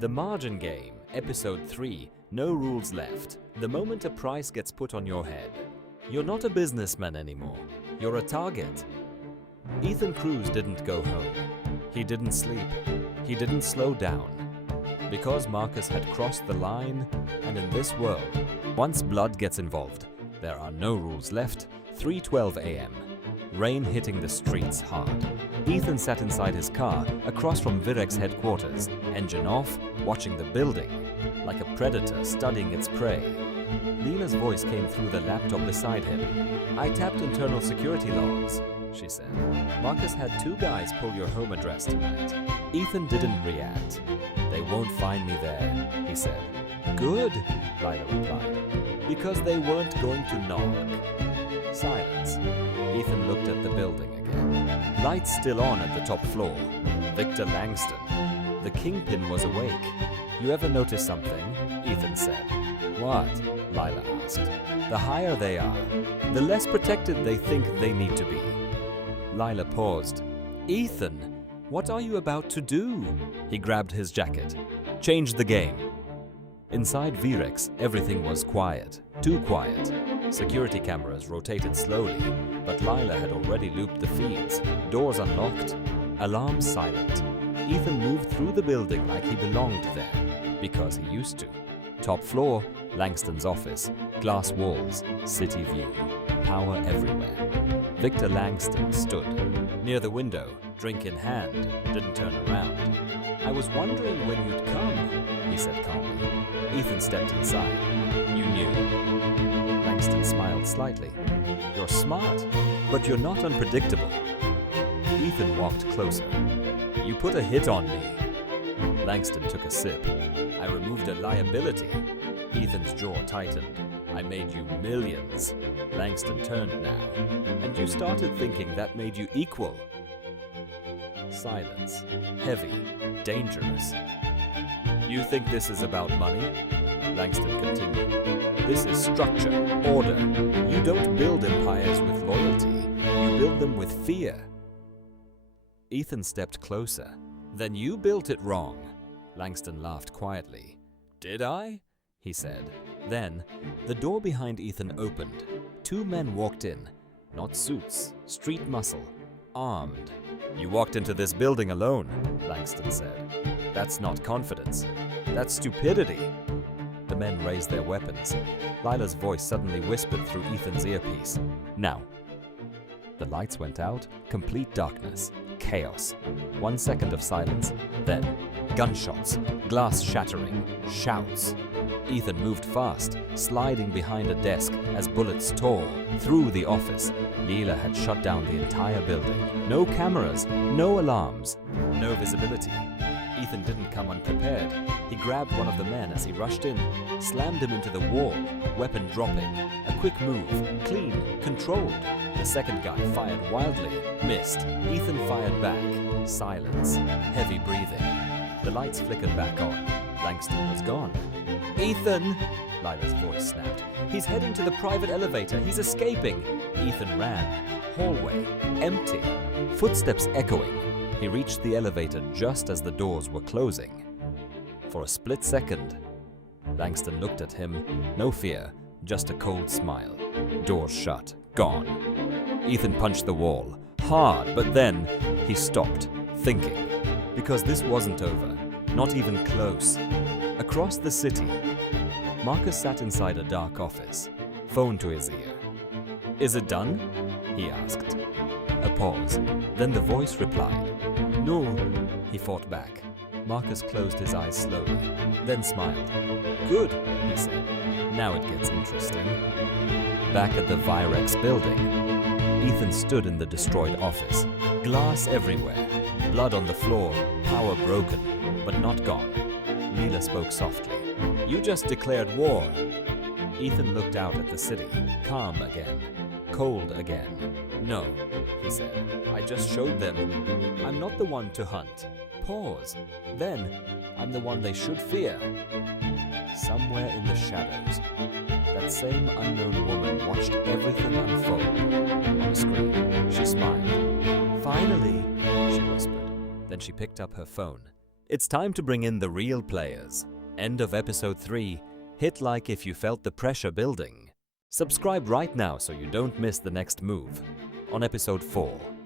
The Margin Game, Episode 3, No Rules Left. The moment a price gets put on your head. You're not a businessman anymore. You're a target. Ethan Cruz didn't go home. He didn't sleep. He didn't slow down. Because Marcus had crossed the line, and in this world, once blood gets involved, there are no rules left. 3:12 a.m. Rain hitting the streets hard. Ethan sat inside his car, across from Virex headquarters, engine off, watching the building, like a predator studying its prey. Lena's voice came through the laptop beside him. "I tapped internal security logs," she said. "Marcus had 2 guys pull your home address tonight." Ethan didn't react. "They won't find me there," he said. "Good," Lila replied, "because they weren't going to knock." Silence. Ethan looked at the building again. Lights still on at the top floor. Victor Langston. The kingpin was awake. "You ever notice something?" Ethan said. "What?" Lila asked. "The higher they are, the less protected they think they need to be." Lila paused. "Ethan, what are you about to do?" He grabbed his jacket. "Change the game." Inside Virex, everything was quiet. Too quiet. Security cameras rotated slowly, but Lila had already looped the feeds. Doors unlocked. Alarms silent. Ethan moved through the building like he belonged there, because he used to. Top floor, Langston's office. Glass walls, city view. Power everywhere. Victor Langston stood near the window, drink in hand, didn't turn around. "I was wondering when you'd come," he said calmly. Ethan stepped inside. "You knew." Langston smiled slightly. "You're smart, but you're not unpredictable." Ethan walked closer. "You put a hit on me." Langston took a sip. "I removed a liability." Ethan's jaw tightened. "I made you millions." Langston turned now. "And you started thinking that made you equal." Silence. Heavy. Dangerous. "You think this is about money?" Langston continued. "This is structure, order. You don't build empires with loyalty. You build them with fear." Ethan stepped closer. "Then you built it wrong." Langston laughed quietly. "Did I?" he said. Then, the door behind Ethan opened. 2 men walked in. Not suits, street muscle, armed. "You walked into this building alone," Langston said. "That's not confidence. That's stupidity." The men raised their weapons. Lila's voice suddenly whispered through Ethan's earpiece. "Now." The lights went out, complete darkness, chaos. 1 second of silence, then gunshots, glass shattering, shouts. Ethan moved fast, sliding behind a desk as bullets tore through the office. Lila had shut down the entire building. No cameras, no alarms, no visibility. Ethan didn't come unprepared. He grabbed one of the men as he rushed in, slammed him into the wall, weapon dropping. A quick move, clean, controlled. The second guy fired wildly, missed. Ethan fired back. Silence, heavy breathing. The lights flickered back on. Langston was gone. "Ethan!" Lila's voice snapped. "He's heading to the private elevator. He's escaping." Ethan ran. Hallway, empty. Footsteps echoing. He reached the elevator just as the doors were closing. For a split second, Langston looked at him. No fear, just a cold smile. Doors shut. Gone. Ethan punched the wall. Hard, but then he stopped, thinking. Because this wasn't over. Not even close. Across the city, Marcus sat inside a dark office, phone to his ear. "Is it done?" he asked. A pause. Then the voice replied. "No." He fought back. Marcus closed his eyes slowly, then smiled. "Good," he said. "Now it gets interesting." Back at the Virex building, Ethan stood in the destroyed office. Glass everywhere, blood on the floor, power broken, but not gone. Lila spoke softly. "You just declared war." Ethan looked out at the city, calm again, cold again. "No," he said. "I just showed them. I'm not the one to hunt." Pause. Then, "I'm the one they should fear." Somewhere in the shadows, that same unknown woman watched everything unfold on the screen. She smiled. "Finally," she whispered. Then she picked up her phone. It's time to bring in the real players. End of episode 3. Hit like if you felt the pressure building. Subscribe right now so you don't miss the next move on episode 4.